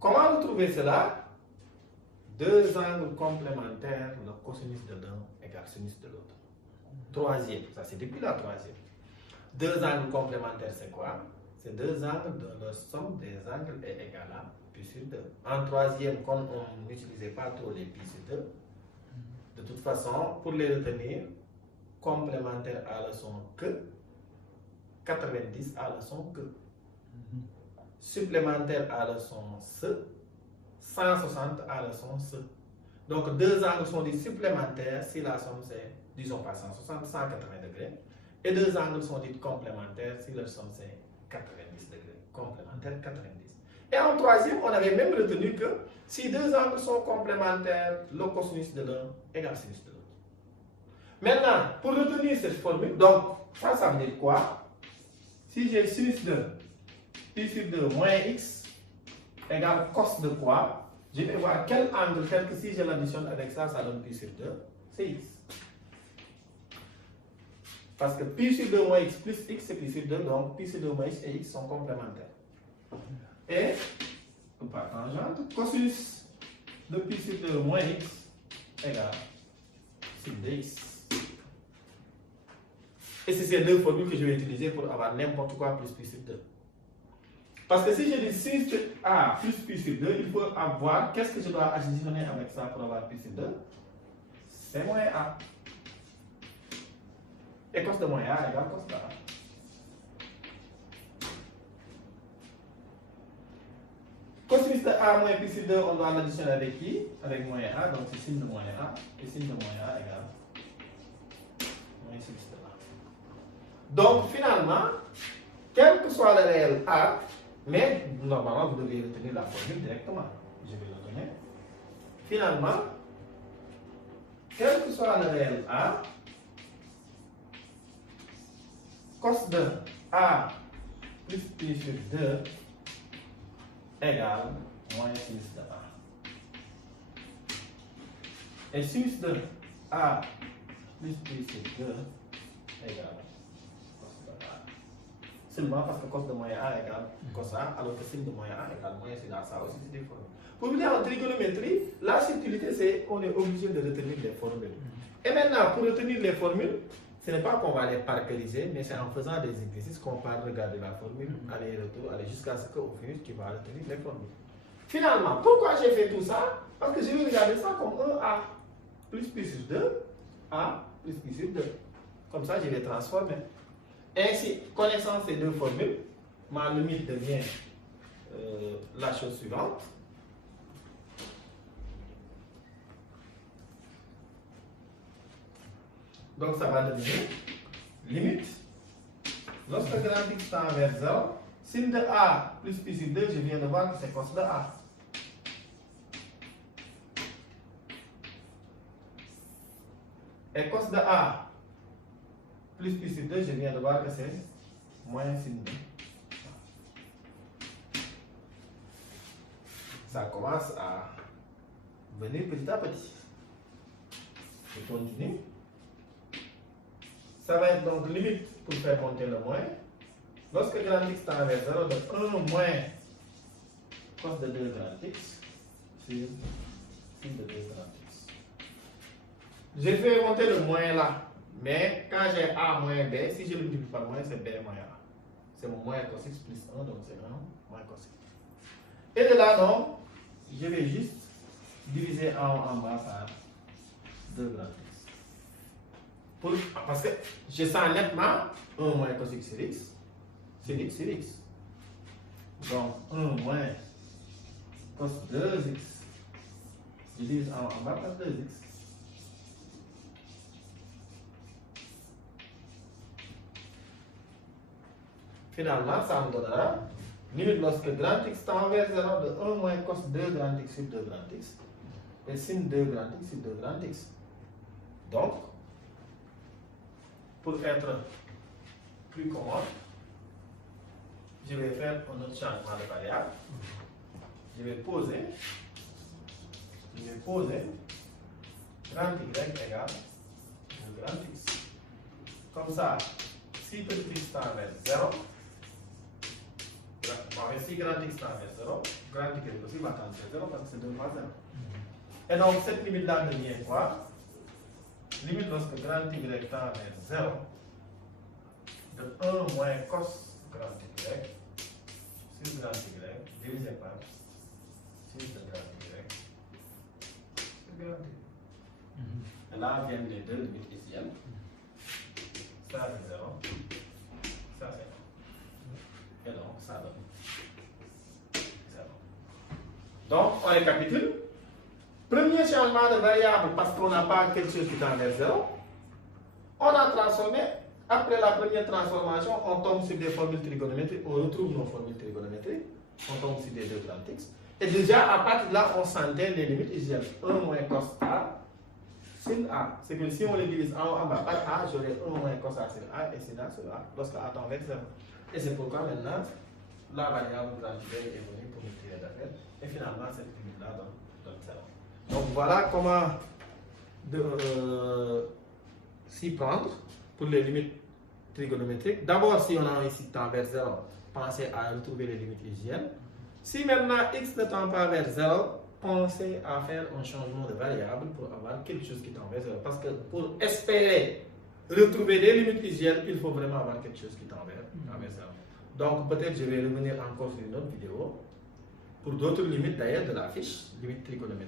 Comment retrouver cela? Deux angles complémentaires, le cosinus de l'un égale sinus de l'autre. Troisième, ça c'est depuis la troisième. Deux angles complémentaires, c'est quoi? C'est deux angles dont la somme des angles est égale à pi sur 2. En troisième, comme on n'utilisait pas trop les pi sur 2, de toute façon, pour les retenir, complémentaire à leçon que, 90 à leçon que, supplémentaire à leçon ce, 160 à leçon ce. Donc deux angles sont dits supplémentaires si la somme c'est, disons pas 160, 180 degrés. Et deux angles sont dits complémentaires si leur somme c'est 90 degrés. Complémentaire 90. Et en troisième, on avait même retenu que si deux angles sont complémentaires, le cosinus de l'un égale sinus de l'autre. Maintenant, pour retenir cette formule, donc ça veut dire quoi? Si j'ai sinus de pi sur 2 moins x égale cos de quoi? Je vais voir quel angle, tel que si je l'additionne avec ça, ça donne pi sur 2, c'est x. Parce que pi sur 2 moins x plus x, c'est pi sur 2, donc pi sur 2 moins x et x sont complémentaires. Et, par tangente, cosinus de pi sur 2 moins x égale sin de x. Et c'est ces deux formules que je vais utiliser pour avoir n'importe quoi plus pi sur 2. Parce que si je dis sinus de a plus pi sur 2, il faut avoir, qu'est-ce que je dois additionner avec ça pour avoir pi sur 2? C'est moins a. Et cos de moins a égale cos de a. Cosinus de a moins pi sur 2, on doit l'additionner avec qui? Avec moins a, donc c'est sin de moins a. Et sin de moins a égale moins sinus de a. Donc finalement, quel que soit le réel a, mais normalement vous devez retenir la formule directement. Je vais le donner. Finalement, quel que soit le réel a, cos de a plus pi sur 2 égale moins sinus de a. Et sinus de a plus pi sur 2 égale cos de a. Seulement parce que cos de moins a égale cos a, alors que sin de moins a égale moins sin a. Ça aussi c'est des formules. Pour venir en trigonométrie, la subtilité c'est qu'on est obligé de retenir les formules. Et maintenant, pour retenir les formules, ce n'est pas qu'on va les parcariser, mais c'est en faisant des exercices qu'on va regarder la formule, aller et retour, aller jusqu'à ce qu'au finish, tu vas retenir les formules. Finalement, pourquoi j'ai fait tout ça? Parce que je vais regarder ça comme 1a plus pi sur 2, a plus pi sur 2. Comme ça, je vais transformer. Ainsi, connaissant ces deux formules, ma limite devient la chose suivante. Donc ça va devenir limite. Lorsque grand X tend vers 0, sin de a plus pi sur 2, je viens de voir que c'est cos de a. Et cos de a plus pi sur 2, je viens de voir que c'est moins sin de a. Ça commence à venir petit à petit. Je continue. Ça va être donc limite pour faire monter le moins. Lorsque grand X tend vers 0, de 1 moins cos de 2 grand X sur sin de 2 grand X. J'ai fait monter le moins là, mais quand j'ai A moins B, si je le multiplie par moins, c'est B moins A. C'est mon moins cos X plus 1, donc c'est 1 moins cos X. Et de là, donc, je vais juste diviser en haut en bas par 2 grand X. Parce que je sens nettement 1 moins cos X sur X, c'est X sur X. Donc 1 moins cos 2X, je divise en haut en bas par 2X. Finalement, ça me donnera limite lorsque grand X tend vers 0 de 1 moins cos 2 grand X sur 2 grand X et sin 2 grand X sur 2 grand X. Donc, pour être plus commode, je vais faire un autre changement de variable. Je vais poser grand Y égale grand X. Comme ça, si petit x tend vers 0, Bon, mais si grand X tend vers 0, grand Y aussi va tendre vers 0 parce que c'est 2 fois 0. Et donc, cette limite-là devient quoi? Limite lorsque grand Y tend vers 0 de 1 moins cos grand Y sur grand Y divisé par 6 de grand Y sur grand Y. Et là viennent les deux limites ici. Ça c'est 0, ça c'est 1. Et donc ça donne 0. Donc on récapitule. Premier changement de variable parce qu'on n'a pas quelque chose qui tend vers 0. On a transformé. Après la première transformation, on tombe sur des formules trigonométriques, on retrouve nos formules trigonométriques, on tombe sur des deux grands X. Et déjà, à partir de là, on s'entend les limites ici. 1 moins cos A sin A. C'est que si on les divise en haut en bas par A, j'aurai 1 moins cos A sin A et sin A sur A, lorsque A tend vers 0. Et c'est pourquoi maintenant, la variable grand Y est venue pour nous tirer d'affaire. Et finalement, cette limite-là donne 0. Donc voilà comment s'y prendre pour les limites trigonométriques. D'abord, si on a ici tend vers 0, pensez à retrouver les limites hygiènes. Si maintenant x ne tend pas vers 0, pensez à faire un changement de variable pour avoir quelque chose qui tend vers 0. Parce que pour espérer retrouver des limites hygiènes, il faut vraiment avoir quelque chose qui tend vers 0. Donc peut-être je vais revenir encore sur une autre vidéo pour d'autres limites d'ailleurs de la fiche, limites trigonométriques.